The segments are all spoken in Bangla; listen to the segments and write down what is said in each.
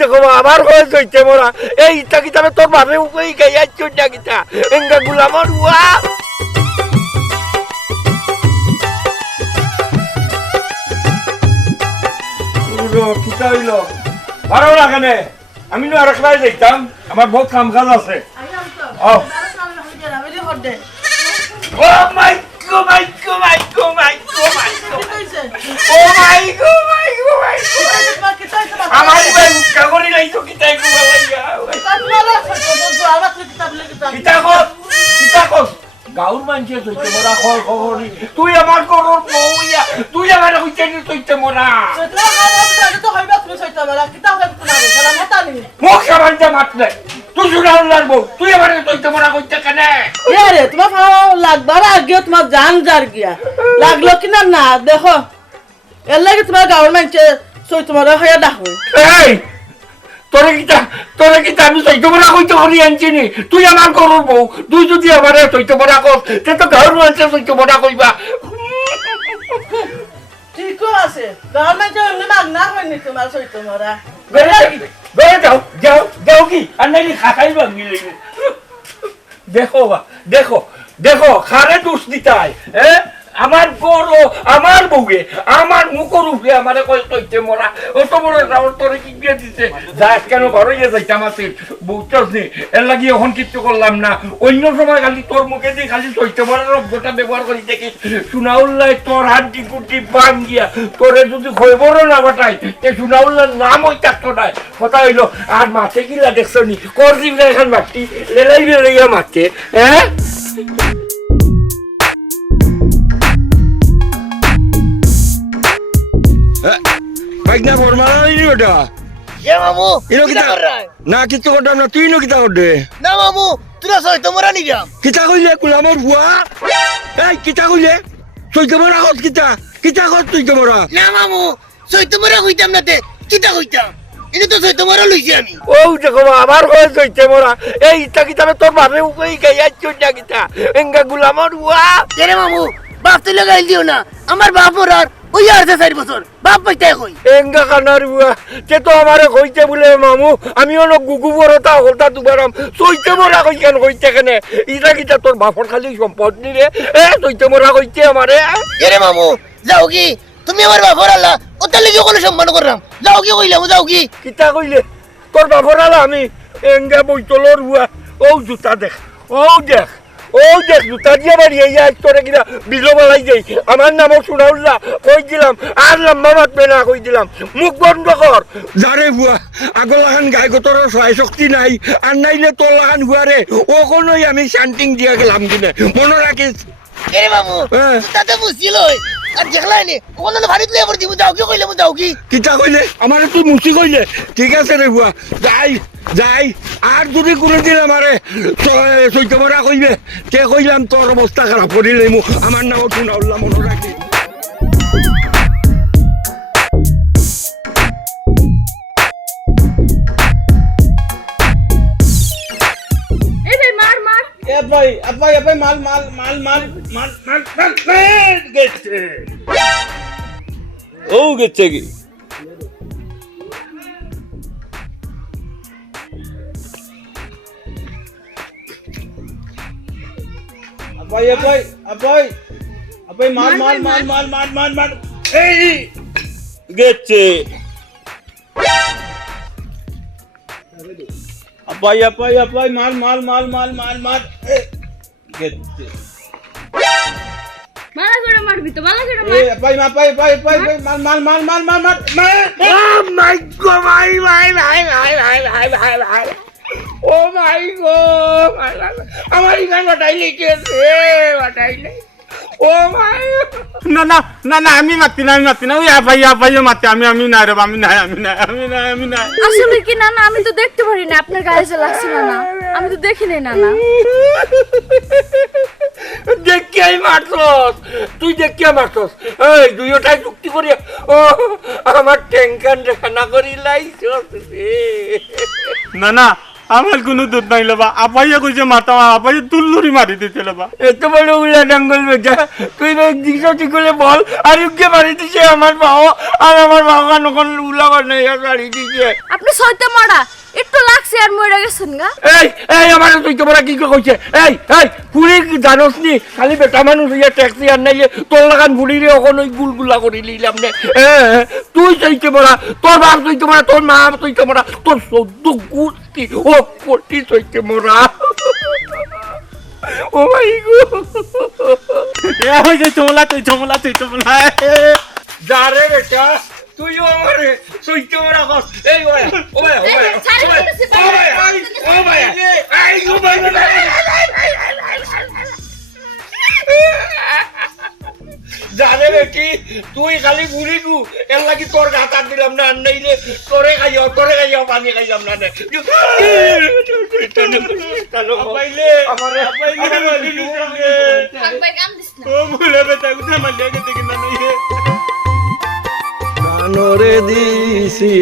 দেখো আবার হয়ে যাইতে মোরা এই ইটা কিতাবে তোর ভাবে উপায় গাইয়া চোদ্দা কিতা এঙ্গা গুলামর উয়া কিতা হইল ভালো লাগে না আমি না আরেকবার যাইতাম আমার বহুত কাম কাজ আছে ও মাই গো মাই গো মাই গো মাই গো মাই গো ও মাই গো মাই গো মাই গো আমার ভাই কাগরি নাই তো কিতা একটু লাইয়া কিতা কর গাউর মানছে তুই মোরা খবরি তুই আমার করর বউয়া তুই আমার হইতে নি তুই মোরা মুখ সামান যা মাত নাই তুই সুনাউল্লার বউ তুই আমার তুই মোরা কইতে কেন রে তোমার লাগবার আগে তোমার জান যার গিয়া লাগলো কিনা না দেখো এর লাগে তোমার গাউর মানছে সই তোমার হইয়া ডাকো এই তোরে কিতা আমি চৈত্য মোরা কইতে করি আনছি নি তুই আমার করর বউ তুই যদি আমার চৈত্য মোরা কর তে তো গাউর মানছে চৈত্য মোরা কইবা ঠিক আছে গাউর মানছে এমনি মাগনা হয়নি তোমার সই তোমারা বেরে যাও যাও যাও কি আর নাই খাতাই ভাঙি লইব দেখো দেখো দেখো খারে দোষ দিতাই হ্যাঁ আমার গরো আমার বউয়ে আমার মুখর উপরে আমারে কই কইতে মোরা অত বড় রাউর তোরে কি দিয়ে দিতে যা কেন ঘরে যাইতাম আছে বুঝছস নি এর লাগি এখন কিচ্ছু করলাম না অন্য সময় খালি তোর মুখে দিয়ে খালি কইতে মোরা রব্বটা ব্যবহার করি দেখি সুনাউল্লাহ তোর হাড্ডি কুটি ভাঙ্গিয়া তোরে যদি খবরও না বাটাই তে সুনাউল্লাহর নাম ওই থাকতো না কথা হইলো আর মাঠে কিলা দেখছো নি কর দিন এখন মাটি লেলাই বেলাইয়া মাঠে হ্যাঁ বাইক না ফরমাল নি ওটা এ মামু কিটা কর রা না কিছু করতাম না তুই নো কিতা করদে না মামু তুরা সই তোমরা নি গা কিতা কইলে কুলামর বুয়া এই কিতা কইলে তুই তোমরা হত কিতা কিতা কর তুই তোমরা না মামু সই তোমরা কইতাম না তে কিটা কইতাম ইনি তো সই তোমরা লইছি আমি ও দেখো আবার হয়ে যাইতে মোরা এই ইটা কিতাবে তোর ভাবে উপাই গাইয়া চোদ্দা কিতা এঙ্গা গুলামর বুয়া এরে মামু বাপ তুই লাগাই দিও না আমার বাপ আর ওই আর 4 বছর বাপ পাইতে কই এঙ্গা কানার বুয়া তে তো আমারে কইতে বলে মামু আমি অন গুগু বড়টা হলতা দুবারাম সইতে মোরা কই কেন কইতে কেন ইটা কিতা তোর বাপর খালি সম্পদ নি রে এ সইতে মোরা কইতে আমারে এরে মামু যাও কি তুমি আমার বাপর আল্লাহ ওটা লাগি কোন সম্মান করলাম যাও কি কইলাম যাও কি কিতা কইলে তোর বাপর আলা আমি এঙ্গা বইতলর বুয়া ও জুতা দেখ ও দেখ জুতা দিয়ে বাড়িয়ে যাই তোরে কিনা বিলো বালাই যাই আমার নামও সুনাউল্লাহ কই দিলাম আর লম্বা মাতবে না কই দিলাম মুখ বন্ধ কর যারে বুয়া আগলাখান গায়ে গোতর সহায় শক্তি নাই আর নাইলে তোর লাখান হুয়ারে ও কোনই আমি শান্তিং দিয়া গেলাম কিনে মনে রাখিস এরে মামু তাতে বুঝছিল আর দেখলাই নি কোন ভারী তুই আবার দিব যাও কি কইলে যাও কি কিতা কইলে আমারে তুই মুসি কইলে ঠিক আছে রে বুয়া যাই আর যদি কোনোদিন আমারে চৈত্য মরা কইবে কে কইলাম তোর অবস্থা খারাপ করিলে আমার নাম সুনাউল্লাহ মনে রাখি ভাই মাল গেছে ও গেছে কি আপাই মাল এই গেছে আপাই মাল গেছে মালা করে মারবি তো মালা করে মার এই আপাই মাল ও মাই গড ভাই ও মাই গড আমার ইগান বাটাইলে কে রে বাটাইলে ও মাই না আমি মাতি না ওই আপাই মাতি আমি না রে আমি না আসলে কি না আমি তো দেখতে পারি না আপনার গায়ে যে লাগছে না আমি তো দেখি নাই না দেখিয়াই মারছস তুই দেখিয়া মারছস এই দুইটাই চুক্তি করি ও আমার টেনশন রেখা না করি লাইছস রে না আমার কোনো দুধ নাই লবা আপাইয়া কইছে মারতাম আপাইয়া তুল্লুরি মারি দিতে লবা এত বড় উল্লা ডাঙ্গল বেটা তুই দিশা ঠিক করে বল আর উকে মারি দিছে আমার বাবা আর আমার বাবা নখন উল্লা করে গাড়ি দিছে আপনি সইতে মরা একটু লাগছে আর মরে গেছেন গা এই আমার তুই তোমরা কি কইছে এই পুরি জানোস নি খালি বেটা মানুষ ইয়া ট্যাক্সি আর নাই তোর লাগান বুড়ি রে ওখানে ওই গুলগুলা করে লিলাম নে তুই চাইতে মরা তোর বাপ তুইতে মরা তোর মা তুইতে মরা তোর সদ্য গুষ্টি ও পটি চাইতে মরা ও মাই গড ওই যে তোমলা যা রে বেটা তুইও আমারে সইতে মরা কস এই ওয়া জানে বেটি তুই খালি বুড়ি গু এর লাগি তোর গাতা দিলাম না আর নাইলে তোরে খাইও পানি খাইলাম না আপাইলে আমারে ভাই গান দিস না ও মুলে বেটা উঠা মালিয়া গেতে কিনা নাই কানরে দিছি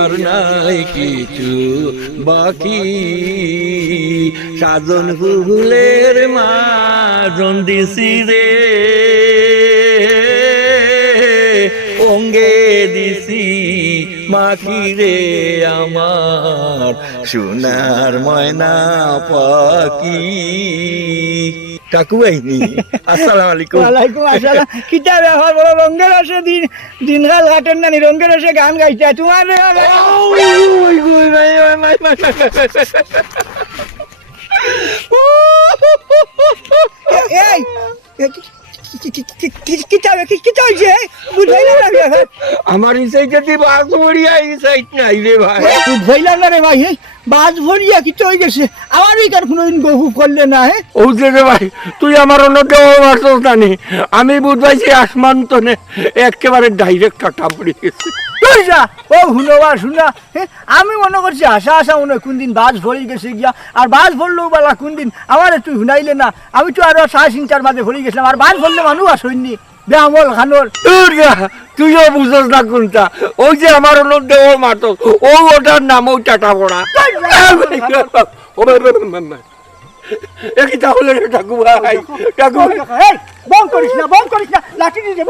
আর নাই কিছু বাকি সাজন ফুলের মাজন দিছি রে অঙ্গে দিছি মাখি রে আমার সোনার ময়না পাখি কাকু আইনি আসসালামু আলাইকুম ওয়ালাইকুম আসসালাম কিতা ব্যাপার বড় রঙের রসে দিনকাল কাটেন নানি রঙের রসে গান গাইছে তোমার এই কিতা হয়েছে বুঝাইলাম না আমার এই সাইডে বাস ভরিয়া এই সাইড নাই রে ভাই বুঝাইলাম না রে ভাই বাজ ভরিয়া কিতা হয়ে গেছে আমার এই কার কোনোদিন গহু করলে না ও যে রে ভাই তুই আমার অন্য দেওয়া মারছস জানি আমি বুঝাইছি আসমান তো নে একেবারে ডাইরেক্ট কাটা পড়ে গেছে তুই যা ও শুনবা শুনা আমি মনে করছি আশা মনে হয় কোনদিন বাজ ভরে গেছে গিয়া আর বাজ ভরলেও বলা কোনদিন আমার তুই শুনাইলে না আমি তো আরো 5-3 4 মাঝে ভরে গেছিলাম আর বাজ ভরলে মানুষ আসইনি বেআমল খানোর তুইও বুঝস না কোনটা ওই যে আমার অন্য দেওয়া মারছস ও ওটার নাম ও টাটা পড়া একই তাহলে ঠাকু ভাই বং করিস না লাঠি দিয়ে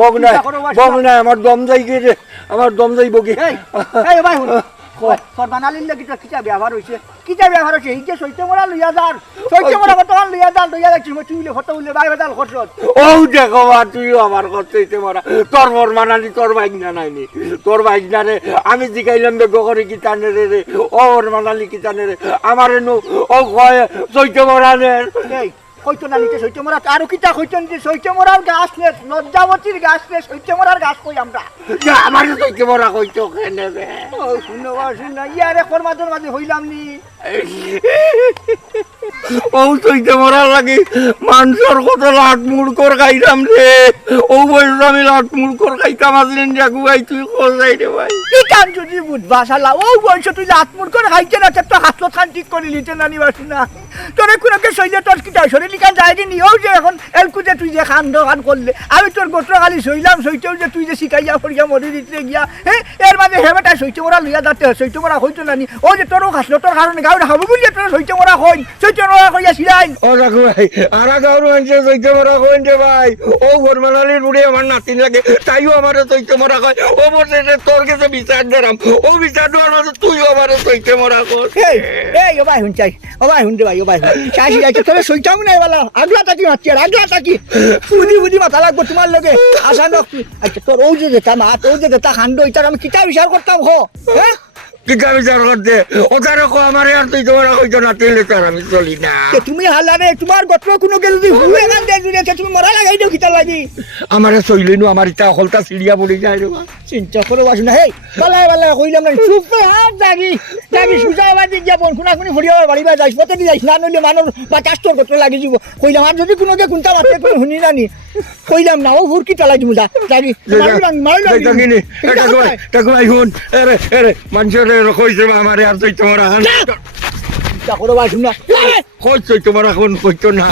বগ নাই আমার দম যাই গেছে আমার দম যাই বগি ভাই সর্বানালির লাগি কিতা ব্যবহার হয়েছে এই যে সৈতে মরা লইয়া যার সৈতে মরা কতক্ষণ লইয়া যাচ্ছি চুইলে ফটো উঠলে বাই বেদাল খরচ ও দেখো তুইও আমার করতে মরা তোর মর মানালি তোর বাইকনা নাইনি তোর বাইকনা রে আমি জিগাইলাম বেগ করে কি টানে রে ও ওর মানালি কি টানে রে আমার নু ও কয় সৈতে মরা রে হইতো না নিতে সৈতে মরা আরো কিতা হইতো নিতে সৈতে মরার গাছ নে লজ্জাবতীর গাছ নে সৈতে মরার গাছ কই আমরা আমার সৈতে মরা কইতো কেনে রে ও শুনো ইয়ারে ফরমাদর মাঝে হইলাম নি ও সইতে মরার লাগে মাংসর কত লাট মুড় কর খাইতাম রে ও বয়স আমি লাট মুড় কর খাইতাম আসলেন জাগু ভাই তুই কোথায় রে ভাই কি কাম যদি বুঝবা শালা ও বয়স তুই লাট মুড় করে খাইছে না তো হাত খান ঠিক করে লিতে নানি বাসি না তোরে কোনকে সইলে তোর কি তাই শরীর কান যায় নি ও যে এখন এলকুতে তুই যে খান করলে আমি তোর গোত্র খালি সইলাম সইতেও যে তুই যে শিখাইয়া পড়িয়া মরি দিতে গিয়া এর মাঝে হেবেটা সইতে মরা লইয়া যাতে সইতে মরা হইতো নানি ও যে তোরও খাসলো তোর কারণে গাউরে হাবু বুঝিয়ে তোর সইতে মরা হই সইতে মরা কইয়া ছিলাইন ও জাগু ভাই আরা গাউর মানুষ সইতে মরা কইন রে ভাই ও গরমালালির বুড়ি আমার নাতিন লাগে তাইও আমারে সইতে মরা কয় ও বলছে তোর কাছে বিচার দেরাম ও বিচার দেওয়ার মাঝে তুইও আমারে সইতে মরা কর এই ও ভাই হুন চাই ও ভাই হুন রে ভাই ও ভাই শাশি যাইছে তোরে সইতাম নাই বালা আগলা তাকি মারছি আর আগলা তাকি বুদি মাথা লাগবো তোমার লগে আশা নক আচ্ছা তোর ও যে যেতা মা তো যে যেতা খান্ড ইতার আমি কিতা বিচার করতাম হো হ্যাঁ কিতা বিচার করতে ওখানে কো আমারে আর তুই তোরা কইতো না তেলে তার আমি চলি না তুমি হালারে তোমার গোত্র কোনো গেল যদি হুয়ে গান দে জুড়ে তুমি মরা লাগাই দাও কিতা লাগি আমারে চইলেনু আমার ইটা হলতা সিড়িয়া পড়ে যায় রে চিন্তা করে বাসু না হেই বালা কইলাম না চুপ হাত জাগি সুজাবাদি গিয়া বন কোনা কোনি ফড়িয়া বাড়িবা যাইস পথে দি যাইস না নইলে মানুষ বা কাস্টর গোত্র লাগি যাব কইলাম আর যদি কোনোকে কোনটা মাতে কোন হুনি নানি কইলাম না ও হুরকি তালাই দিমু যা জাগি মারি লাগি এটা কই হুন আরে মানুষের কইছে আমারে আর তুই তোরা চিন্তা করে বাসু না কইছ তোরা কোন কইতো না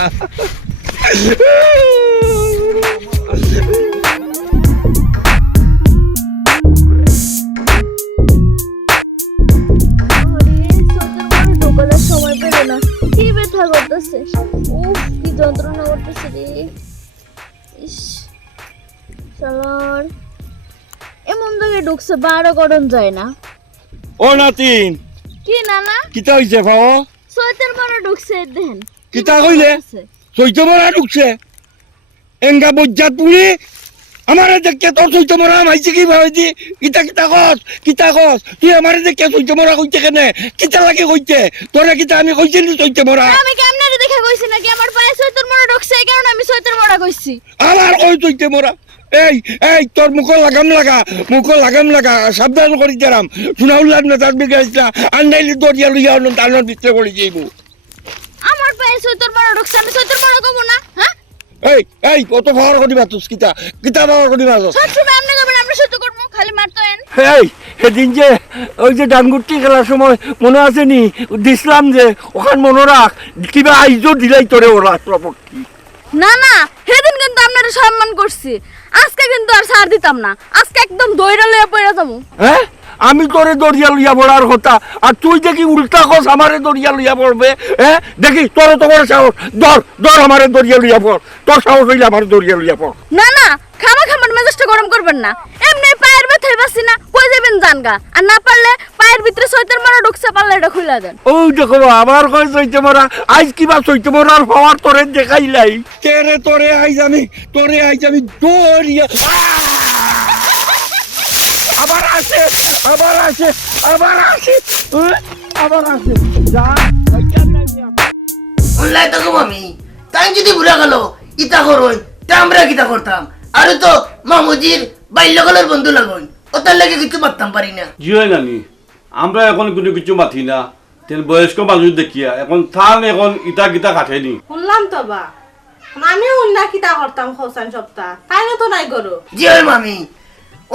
ঢুকছে 12 গড়ন যায় না। ও নাতিন কি নানা? কিতা হইছে ভাও? চৈতের মরা ঢুকছে দেন। কিতা কইলে? চৈতে মরা ঢুকছে। এঙ্গা বজ্জাত পুরি আমারে দেখে তোর চৈতে মরা মাইছে কি ভাইছি? কিতা কস তুই আমারে দেখে চৈতে মরা কইতে কেনে? কিতা লাগে কইতে? তোরে কিতা আমি কইছি নি চৈতে মরা? আমি কেমনে দেখে কইছি নাকি আমার পায়ে চৈতের মরা ঢুকছে এই কারণে আমি চৈতের মরা কইছি। আমার কই চৈতে মরা? এই তোর মুখ লাগাম লাগা সাবধান করি দিলাম। সুনাউল্লার না তার বিগাইছলা আন্ডাইলি দরিয়া লইয়া অন্য তানোর ভিতরে পড়ে যাইব। আমার পায়ে চৈতের মরা ঢুকছে আমি চৈতের মরা কব না? হ্যাঁ এই কত পাওয়ার করিবা তুই কিতা পাওয়ার করিবা? সব সময় আপনি কবেন আমরা সহ্য করব খালি মারতেন। সেদিন যে ওই যে ডানগুটি খেলার সময় মনে আছে নি দিছিলাম যে ওখান মনে রাখ কিবা আইজো দিলাই তোরে ওরা প্রপক্ষি। না না সেদিন কিন্তু আপনারা সম্মান করছি, আজকে কিন্তু আর ছাড় দিতাম না, আজকে একদম দইরা লইয়া পড়া যাবো। হ্যাঁ আমি তোরে দরিয়া লইয়া পড়ার কথা আর তুই দেখি উল্টা কস আমারে দরিয়া লইয়া পড়বে। হ্যাঁ দেখি তোর তো বড় সাহস, দর আমারে দরিয়া লইয়া পড়, তোর সাহস হইলে আমার দরিয়া লইয়া পড়। না না খামার মেজাজটা গরম করবেন না, এমনি পায়ের ব্যথায় বাসি না কই যাবেন জানগা, আর না পারলে পায়ের ভিতরে চৈতের মরা ঢুকছে পারলে এটা খুলে দেন। ওই দেখো আবার কই চৈতে মরা, আজ কিবা চৈতে মরার হওয়ার তোরে দেখাইলাই তোরে আইজ আমি দরিয়া আবার আসে যা অনলাইন তো আমি তাই যদি ভুলে গেল ইতা করই তা আমরা কিতা করতাম। আর তো মামুজির বাল্যকালের বন্ধু লাগুন ওটার লাগে কিছু মারতাম পারি না। জি হয় নানি, আমরা এখন কোনো কিছু মাথি না, তেল বয়স্ক মানুষ দেখিয়া এখন থান এখন ইটা গিতা কাটেনি। শুনলাম তো বা আমিও উন্না কিতা করতাম খোসান সপ্তাহ তাই না তো নাই গরু। জি হয় মামি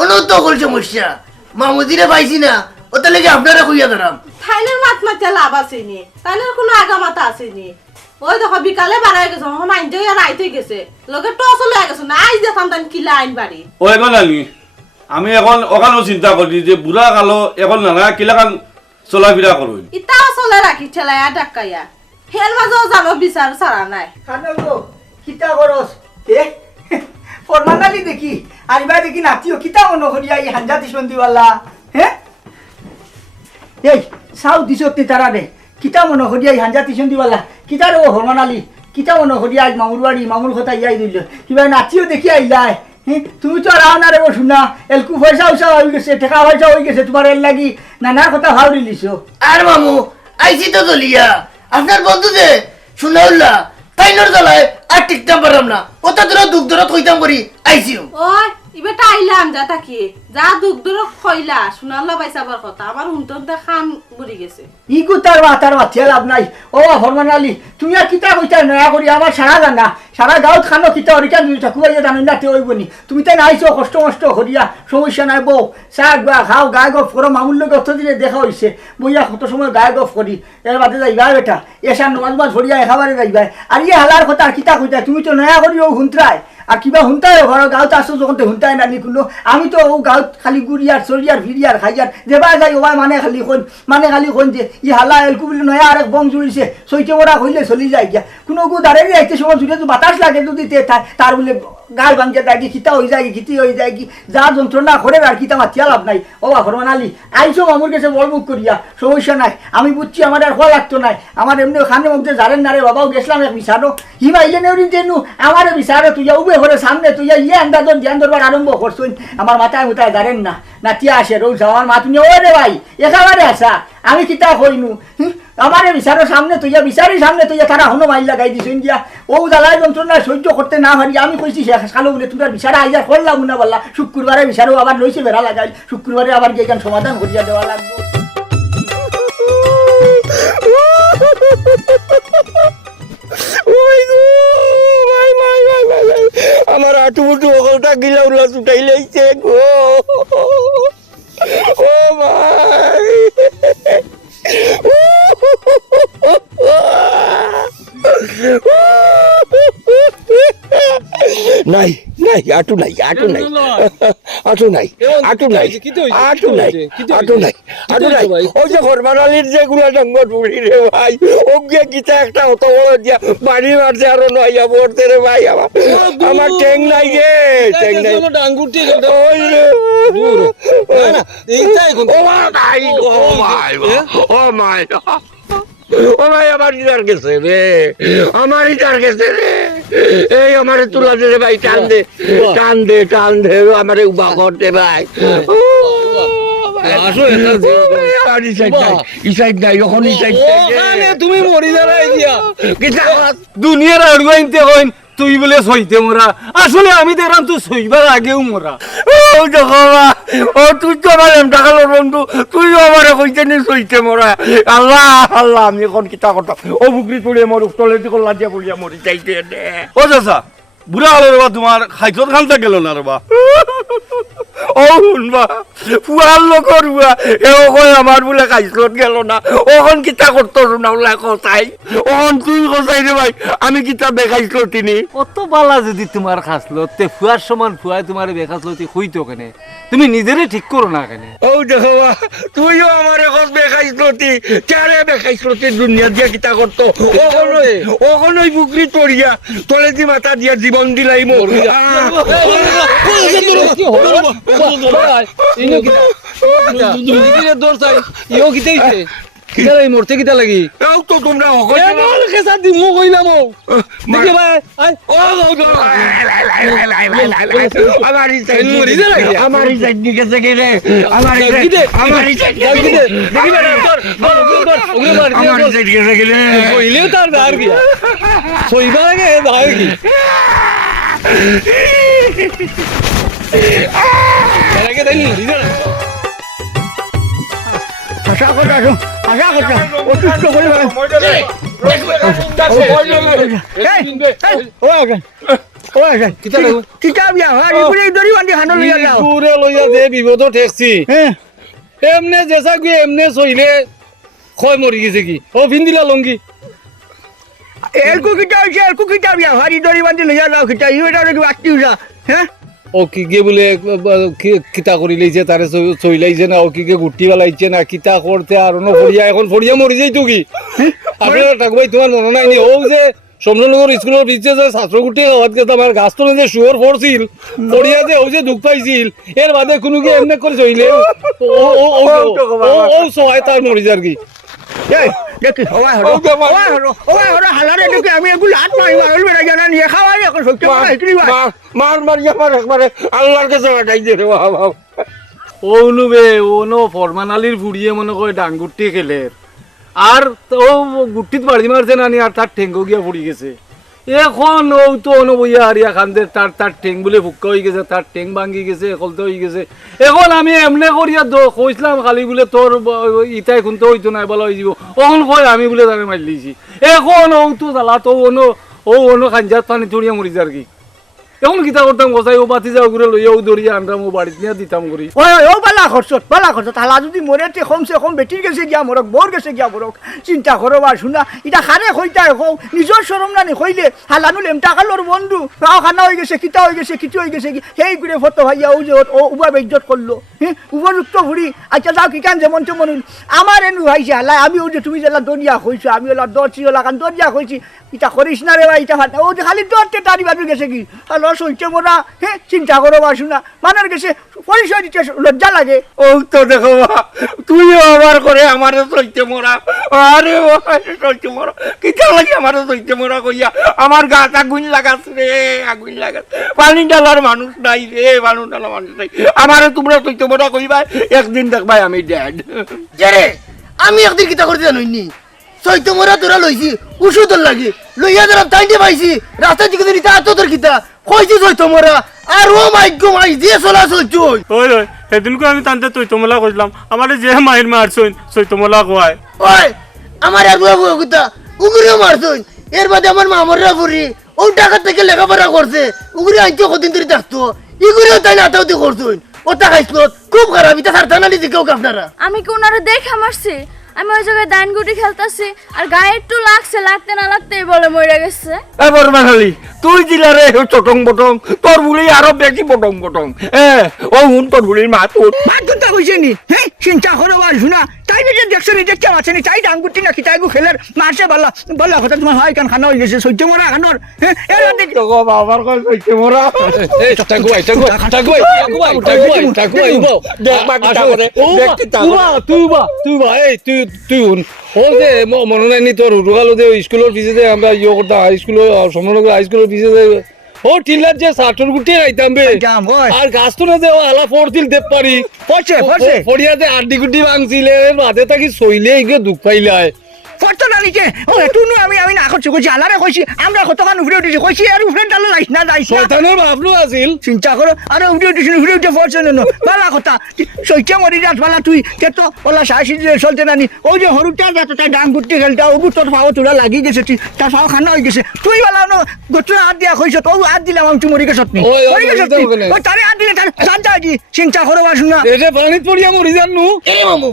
অনন্ত কল সমস্যা মামুজিরে পাইছি না ওটার লাগে আপনারা কইয়া ধরাম। থাইলের মাত মাতে লাভ আসেনি, তাইলের কোনো আগা মাথা আসেনি। ওই দেখো বিকালে বাড়াই গেছে এখন আইন আর আইতে গেছে লোকে টস লয়ে গেছে না আইজ দেখাম তান কিলা আইন বাড়ি। ও এখন নানি আমি এখন ওখানেও চিন্তা করি যে বুড়া কালো এখন নানা কিলাকান চলাফেরা করুন ইটাও চলে রাখি ঠেলাইয়া ডাক্কাইয়া হের মাঝেও যাবো বিচার ছাড়া নাই। কিতা করস ফরমানালি দেখি আইবা দেখি নাতিও কিতা মনে করিয়া এই হাঞ্জাতি সন্ধিওয়ালা। হ্যাঁ এই চাও দিছ তারা দে কিতা মনে করিয়া এই হাঞ্জাতি সন্ধিওয়ালা কিতা রে ফরমানালি কিতা মনে করিয়া আজ মামুর বাড়ি মামুর কথা ইয়াই দিল কিবা নাতিও দেখি আইলাই। হ্যাঁ তুমি তো আর না রে শুনা এলকু পয়সা উসা হয়ে গেছে টাকা পয়সা হয়ে গেছে তোমার এর লাগি নানার কথা ভাবি লিছো। আর মামু আইছি তো দলিয়া আপনার বন্ধু যে সুনাউল্লাহ তাইনর দলায় আর টিকতাম পারলাম না ওটা তোরা দুঃখ দরদ হইতাম করি আইছিও। ওই ইবেটা আইলাম যা থাকি যা দুঃখ দূর খইলা শুনাল্লা পাইছাবার কথা আমার হুনতনতে খান বুড়ি গেছে। ই কুতার মাথার মাথিয়া লাভ নাই। ও ফরমানালি তুমি আর কিতা কইতা নয়া করি আমার সারা জানা সারা গাঁত খানো কিতা অরিকা দুই ঠাকুরাইয়া জানেন না তেও বনি তুমি তাই আইছো কষ্ট মষ্ট করিয়া সমস্যা নাই বউ চাহ বা খাও গায়ে গপ করো মামুর লোক অর্থ দিলে দেখা হয়েছে বইয়া কত সময় গায়ে গপ করি এর বাদে যাইবা বেটা এসা নমাজ মাছ ভরিয়া এখাবারে যাইবা আর ইয়ে হালার কথা আর কিতা কইতা তুমি তো নয়া করিও হুন্ত্রায় আর কিবা হুন্তায় ঘর গাঁত আসো যখন তো হুন্তায় না নিকুলো আমি তো ও গাঁত খালি গুড়িয়ার চরিয়ার ফিরিয়ার খাইয়ার যেবা যাই ওবাই মানে খালি কোন যে ই হালা এলকু বলে নয়া আরেক বং জুড়িছে সইতে ওরা হইলে চলি যায় গিয়া কোনো গু দাঁড়িয়ে আইতে সময় জুড়ে তো বাতাস লাগে যদি তার বলে গাল ভাঙিয়ে যায় কি খিতা হয়ে যায় ঘিতি হয়ে যায় কি যা যন্ত্রণা করে আর কিতা মাতিয়া লাভ নাই। ও ফরমানালি আইসো মামুর কাছে বড়মুখ করিয়া সমস্যা নাই আমি বুঝছি আমার আর হওয়া লাগতো নাই আমার এমনি খানে মধ্যে জানেন না রে বাবাও গেছিলাম এক বিচারো হিমা ইলে নেউরি তেনু আমার বিচারে তুই উবে ঘরে সামনে তুই ইয়ে আন্দাজন ধ্যান ধরবার আরম্ভ করছুন আমার মাথায় মুথায় জানেন না নাতিয়া আসে রোজ আমার মা তুমি ও রে ভাই এখাবারে আসা আমি কিতা কইনু আমার বিচারের সামনে তুইয়া বিচারি সামনে তুইয়া তারা হনো মাইল লাগাই দিছুন গিয়া ও জ্বালায় যন্ত্রণা সহ্য করতে না পারি আমি কইছি সালো বলে তোমার বিচারে আইয়া করলাম না বললা শুক্রবারে বিচারেও আবার লইছে বেড়া লাগাই শুক্রবারে আবার গিয়ে সমাধান করিয়া দেওয়া লাগবে। আমার আটু মুটু ওটা গিলা উল্লা ছুটাই লাইছে গো ও ভাই নাই নাই আটু নাই আটু নাই আটু নাই আটু নাই আটু নাই আটু নাই আটু নাই ওই যে ঘরবানালির যেগুলা জঙ্গল বুড়ি রে ভাই ওকে গীতা একটা অত বড় দিয়া বাড়ি মারছে আরো নয়া পড়তে রে ভাই আমার ঠেং নাই গে ঠেং নাই ডাঙ্গুটি ওই রে এইটাই ও ভাই ও ভাই ও মাই ও ভাই আমার ইদার গেছে রে আমার ইদার গেছে রে এই আমারে তুলা দে রে ভাই টান দে টান দে টান দে আমারে উবা করতে ভাই আসো এটা আর ই সাইড নাই ওখানে ই সাইড ওখানে তুমি মরি যারাই দিয়া কিতা দুনিয়ার আড়গাইতে হইন তুই বলে সইতে মোরা আসলে আমি দেখলাম তুই সইবার আগেও মোরা ও দেখো ও তুই তো আমার টাকালোর বন্ধু তুইও আমার কইতে নি সইতে মরা আল্লাহ আল্লাহ আমি এখন কিতা করতাম ও বুকরি তুলে মর তলে দিকে লাজিয়া পড়িয়া মরি চাইতে দে ও চাচা বুড়া হলো রে বা তোমার খাইছত খানতে গেল না রে বা ও শুনবা ফুয়ার লোকর বুয়া এও কয় আমার বলে খাইছত গেল না ওখন কিতা করতো শুনাওলা কসাই ওখন তুই কসাই রে ভাই আমি কিতা দেখাইছিল তিনি কত বালা যদি তোমার খাসলো তে ফুয়ার সমান ফুয়ায় তোমার বেখাসলো তুই হইতো কেনে তুমি নিজেরে ঠিক করো না কেনে ও দেখো তুইও আমার এখন বেখাইছলতি চারে বেখাইছলতি দুনিয়া দিয়া কিতা করতো ওখন ওই বুকরি তরিয়া তলে দি মাথা দিয়া জীবন দিলাই মোর মরতে কিতা লাগি তো তোমরা দিমু কইলাম আমার ইজাত নিকেছে গেলে আমার ইজাত গেলে কইলেও তার দাঁড় কি সইবার আগে দাঁড় কি আশা করতে আশা করতে অসুস্থ করে বিপদ ঠেকছি এমনে জেসা গিয়ে এমনে সইলে ক্ষয় মরি গেছে কি ও ভিন্দিলা লঙ্গি এলকু কিটা হইছে এলকু কিটা বিয়া হারি দড়ি বান্ধি লইয়া যাও কিটা ইউটা নাকি বাকি উঠা হ্যাঁ ও কি গে বলে কিতা করি লইছে তারে চইলাইছে না ও কি গে গুটি বালাইছে না কিতা করতে আর ন ফড়িয়া এখন ফড়িয়া মরি যাই তো কি আপনারা ঠাকুর তোমার মনে নাই নি ও যে সমনগর স্কুলের বিচে যে ছাত্র গুটি হওয়াত গেছে আমার গাছ তো যে শুয়োর পড়ছিল ফড়িয়া যে ও যে দুঃখ পাইছিল এর বাদে কোনো কি এমনি করে চইলে ও সহায় তার মরি যার কি দেখি হওয়া হলো হালারে দেখি আমি এগুলো হাত মারি মারল বেড়ে জানা নিয়ে খাওয়াই এখন সত্যি মার মারি আমার একবারে আল্লাহর কাছে বাটাই দে রে বাবা ও নুবে ও নো ফরমান আলীর বুড়িয়ে মনে করে ডাঙ্গুটি খেলে আর ও গুটিত বাড়ি মারছে না আর তার ঠেঙ্গো গিয়া পড়ি গেছে এখন ও তো অনুবইয়া হারিয়া খান্দে তার ঠেং বলে ফুক্কা হয়ে গেছে তার ঠেং ভাঙ্গি গেছে কলতে হয়ে গেছে এখন আমি এমনি করিয়া কইসলাম খালি বলে তোর ইটাই খুনতে হইতো না বলা হয়ে যাব ওখন কয় আমি বলে তারে মারি লিছি এখন ও তো জ্বালা তো অন্য খাঞ্জাত পানি চড়িয়া মরিছে আর কি এখন কিতা করতাম গোসাই ও বাতি যাও ঘুরে লইয়া ও দড়িয়া আনতাম ও বাড়িতে নিয়ে দিতাম করি ও বালা খরচত হালা যদি মরে তে কমসে কম বেটির গেছে গিয়া মরক বোর গেছে গিয়া মরক চিন্তা করো আর শুনা এটা খারে কইতা হোক নিজের সরম নানি কইলে হালানুল এম টাকালোর বন্ধু রাও খানা হয়ে গেছে কিতা হয়ে গেছে কিছু হয়ে গেছে সেই করে ফটো ভাইয়া ও যে ও উবা বেজ্জত করলো হ্যাঁ উপযুক্ত ভুড়ি আচ্ছা যাও কিকান যেমন তেমন আমার এনু ভাইছে হালা আমি ও যে তুমি যেলা দরিয়া কইছো আমি ওলা দরছি ওলা কান দরিয়া কইছি এটা করিস না রে ভাই এটা ও যে খালি দরতে তারি বাজু গেছে কি হ্যালো সইছে মোরা হ্যাঁ চিন্তা করো বা শুনা মানের গেছে পরিচয় দিতে লজ্জা লাগে ও তো দেখো তুইও আমার করে আমার সইতে মরা আরে সইতে মরা কিতা লাগে আমার সইতে মরা কইয়া আমার গাছ আগুন লাগাস রে আগুন লাগাস পানি ডালার মানুষ নাই রে পানি ডালার মানুষ নাই আমারে তোমরা সইতে মরা কইবা একদিন দেখবাই আমি ড্যাড যারে আমি একদিন কিতা করতে জানোইনি চৈত্য মোরা তোরা লইছি ওষুধ লাগে লইয়া যারা টাইমে পাইছি রাস্তা দিকে দিতে তোদের কিতা কইছি চৈত্য মোরা আর ও মাইক মাই দিয়ে চলা চলছ ওই সেদিনকে আমি তান্তে চৈতমলা কইলাম আমার যে মাইর মারছইন চৈতমলা কয় ওই আমার আর বুয়া কিতা উগুরিও মারছইন এর বাদে আমার মামররা ফুরি ও টাকা থেকে লেখাপড়া করছে উগুরি আইতো কদিন ধরে থাকতো ইগুরিও তাই না তাও করছইন ও টাকা খাইছিল খুব খারাপ এটা সারতানালি দিকেও আপনারা আমি কি ওনারে দেখা মারছি আমি ওই জায়গায় দাইন গুটি খেলতেছি আর গায়ে একটু লাগছে, লাগতে না লাগতেই বলে মরে গেছে। এবার বাঙালি তুই দিলা রে চটং বটং, তোর বুলি আরো বেশি বটং বটং। ও হুন তোর বুলির মা তোর বাধ্যতা কইছে নি, হ্যাঁ চিন্তা করো আর শুনা তাই যে দেখছো নি দেখতে পাচ্ছে নি, তাই ডাঙ্গুটি নাকি তাই গো খেলার মারছে বলা বলা কথা তোমার হয় কান খানা হয়ে গেছে সহ্য মরা খানোর। হ্যাঁ এর দেখ বাবার কল হইছে মোরা টাকুয়াই দেখ বাকিটা করে দেখ কি তা তুই বা এই তুই হুন ও যে মনে নাই নি তোর রুগালো যে স্কুলের পিছে যে আমরা ইয়ে করতাম হাই স্কুলের সমনগর হাই স্কুলের পিছে যে ও টিলার যে সাটর গুটি আইতাম বে জাম হয় আর গাছ তো না যে ও আলা ফোরছিল দেব পারি পড়ছে পড়ছে ফড়িয়াতে আড্ডি গুটি ভাঙছিলে মাঝে থাকি সইলে ইগে দুঃখ পাইলাই পড়তো না নিচে ও এটুনু আমি না করছি কইছি আলারে কইছি আমরা কতক্ষণ উপরে উঠেছি কইছি আর উপরে ডালে যাইস না শয়তানের ভাবলো আছিল চিন্তা করো আরে উপরে উঠে পড়ছে না বালা কথা সইকে মরি যাস বালা তুই কেত ওলা সাহসী যে চলতে নানি ওই যে হরুটা যাতে তাই ডাং গুটি খেলটা ও তোর পাও তোরা লাগি গেছে তার পাও খানা হয়ে গেছে তুই বালা ন গোটে হাত দিয়া কইছ ও হাত দিলাম আমি তুই মরি গেছত নি মরি গেছত ও তারে হাত দিলে তার জানতা কি চিন্তা করো বাস না এতে পানিত পড়িয়া মরি জানু এ মামু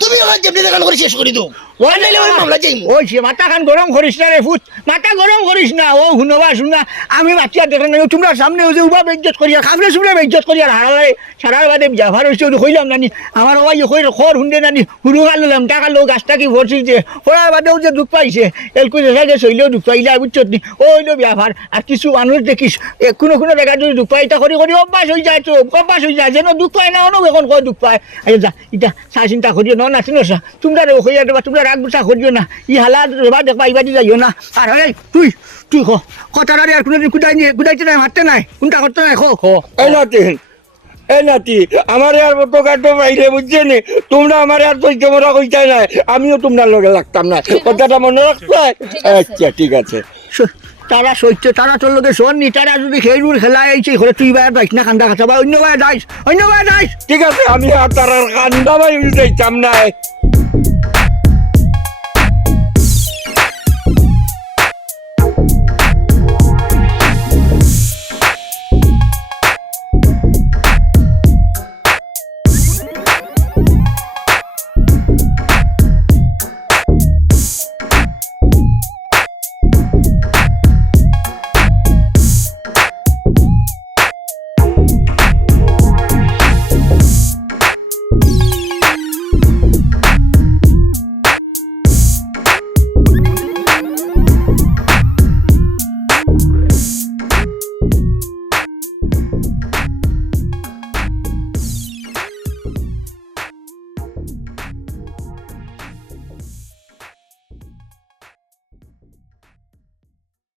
তুমি আমার যেমনি দেখান করে শেষ করে দাও ওয়ান নাইলে ওই মামলা যাইমু ওই সে মাথা খান গরম করিস না রে ফুট মাথা গরম করিস না ও শুনবা শুনা আমি বাচ্চা দেখে না তোমরা সামনে ওই যে উবা বেজ্জত করিয়া খাবলে সুবলে বেজ্জত করিয়া হারালে সারার বাদে জাফার হইছে ওই কইলাম নানি আমার ওই কই খর হুন্ডে নানি হুরু গাললাম টাকা লো গাছটা কি ভরছি যে ওরা বাদেও যে দুঃখ পাইছে এলকু দেখা যে সইলেও দুঃখ পাইলা বুঝছত নি ওইলো ব্যাপার আর কিছু মানুষ দেখিস কোনো কোনো জায়গা যদি দুঃখ পাই তা করি করি অভ্যাস হয়ে যায় তো অভ্যাস হয়ে যায় যেন দুঃখ পায় না অন্য এখন কয় দুঃখ পায় যা এটা চা চিন্তা করিও ন নাচি নসা তোমরা হইয়া দেবা তোমরা রাগ বুসা করিও না ই হালা দেবা দেখবা ইবাদি যাইও না আর তুই তুই কথাটা আর কোনো গুদাইতে নাই মারতে নাই কোনটা করতে নাই এই নাতি আমার আর মতো কাটো বাইরে বুঝছে নি তোমরা আমার আর সহ্য মরা কইতাই নাই আমিও তোমরা লগে লাগতাম না কথাটা মনে রাখতে। আচ্ছা ঠিক আছে তারা সইছে তারা তোর লোকে শোন নি তারা যদি খেলুর খেলা আইছে ঘরে তুই বাইরে যাইস না কান্দা খাচ্ছা বা অন্য বাইরে যাইস ঠিক আছে আমি আর তার কান্দা বাই যাইতাম না।